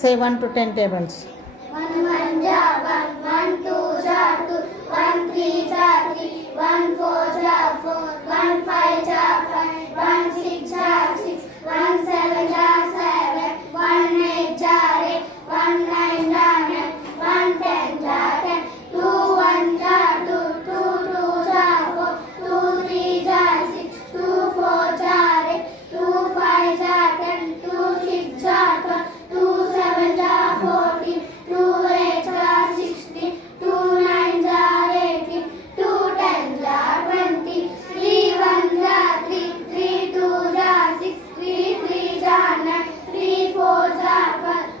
Say 1 to 10 tables. 1 1 ja 1, 1 2 ja 2, 1 3 ja 3, 1 4 ja 4, 1 5 ja 5, 1 6 ja 6, 1 7 ja 7, 1 8 ja 8, 1 9 ja 9, 1 10 ja 10, 2 1 ja 2, 2 2 ja 4, 2 3 ja 6, 2 4 ja 8, 2 5 ja 10, 2 6 ja 12, 2 7 ja 14, 2 8 ja 16, 2 9 ja 18, 2 10 ja 20, 3 1 ja 3, 3 2 ja 6, 3 3 ja 9, 3 4 ja 12,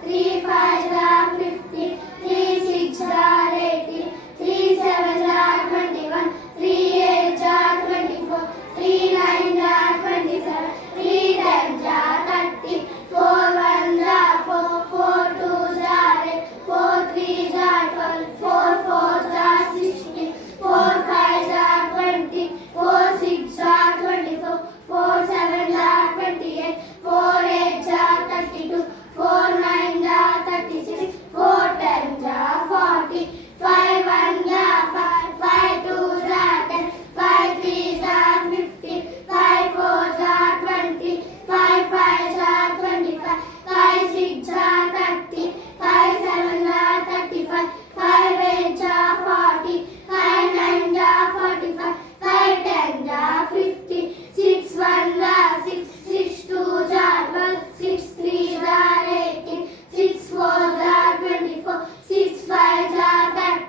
3 5 ja 15, 3 6 ja 18, 3 7 ja 21, 3 8 ja 24, 3 9 ja 27, 3 10 ja 30, 4 1 ja 4, 4 2 ja 8, 4 3 ja 12, 4 4 ja 16, 4 5 ja 20, 4 6 ja 24, 4 7 ja 28, 4 8 ja 32, 4 9 ja 36, 4 10 ja 40, 5 1 ja 5, 5 2 ja 10, 5 3 ja 15, 5 4 ja 20, 5 5 ja 25, 5 6 ja 30, 5 7 ja 35, 5 8 ja 40, 5 9 ja 45, 5 10 ja 50, 6 1 ja 6, 6 2 ja 12, 6 3 ja 18, 6 4 ja 24, 6 5 ja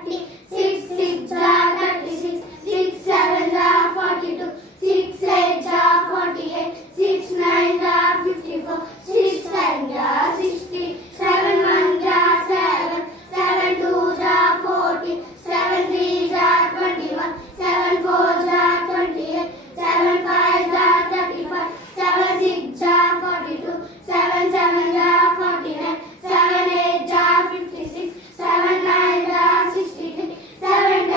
30, 6 6 ja 36, 6 7 ja 42, 6 8 ja 48, 6 9 ja 54, 6 10 ja 60, 7 1 ja 7, 7 2 ja 14, 7 3 ja 21, 7 4 ja 28, 7 5 ja 35, 7 6 ja 42, 7 7 ja 49, 7 8 ja 56, 7 9 ja 63, 7 10 ja 70, 8 1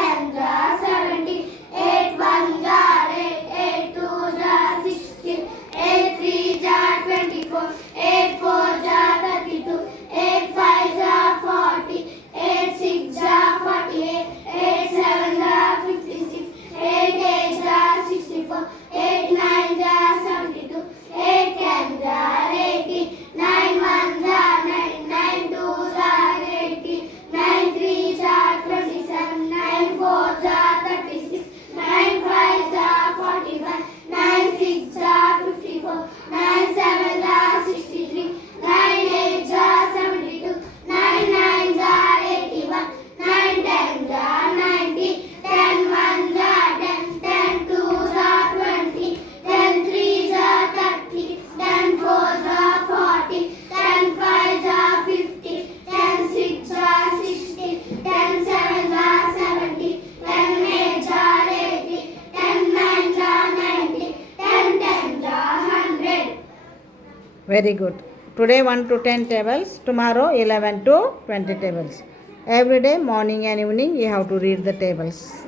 ja 8, 8 2 ja 16, 8 3 ja 24, 8 4 ja 32, 8 5 ja 40, 8 6 ja 48, 8 7 ja 56, 8 8 ja 64, 8 9 ja 72, 8 10 ja 80, 9 1 ja 9, 9 2 ja 80, 9 3 ja 27, 9 4 ja 36, 9 5 ja 45, 9 6 ja 54, 9 7 ja 63, 9 8 ja 72, 9 9 ja 81, 9 10 ja 90, 10 1 ja 10, 10 2 ja 20, 10 3 ja 30, 10 4 ja 40, 10 5 ja 50, 10 6 ja 60, 10 7 ja 70, 10 8 ja 80, 10 9 ja 90, 10 10 ja 100. Very good. Today 1 to 10 tables, tomorrow 11 to 20 tables. Every day, morning and evening, you have to read the tables.